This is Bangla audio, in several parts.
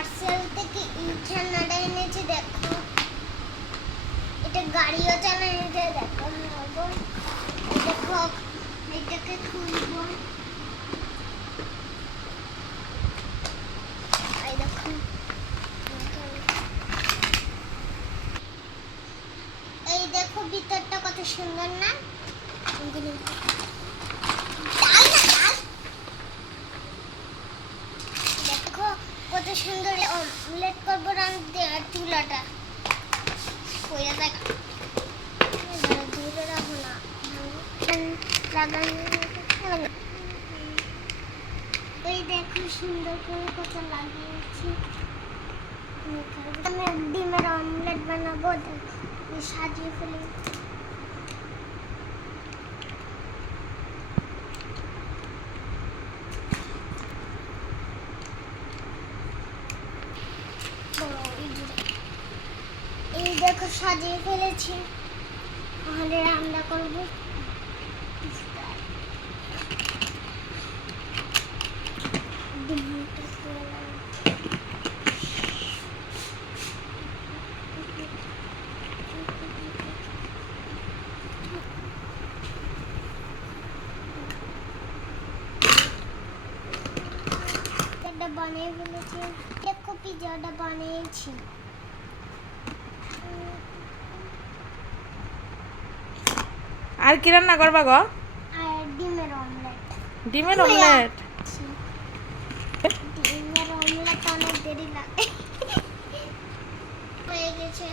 পার্সেল থেকে খেলনাটা এনেছি, দেখো। এটা গাড়িও চালানো দেখো দেখো এটাকে খুলবো। এই দেখো ভিতরটা কত সুন্দর না ডাল না ডাল দেখো কত সুন্দর অমলেট করব আর চুলাটা কইরা দেখ দূরে রাখো না ওই দেখো সুন্দর করে কত লাগিয়েছি। আমি ডিমের অমলেট বানাবো সাজিয়ে ফেলি বড় এই জুড়ে। এই দেখো সাজিয়ে ফেলেছি। তাহলে রান্না করব। বানিয়ে ফেলেছি। দেখো পিজাটা বানিয়েছি। আর কি রান্না করবা গো? ডিমের অমলেট। ডিমের অমলেট? ডিমের অমলেট অনেক দেরি লাগে। হয়ে গেছে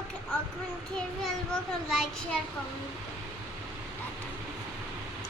ওকে এখন খেয়ে ফেলব লাইক শেয়ার কমেন্ট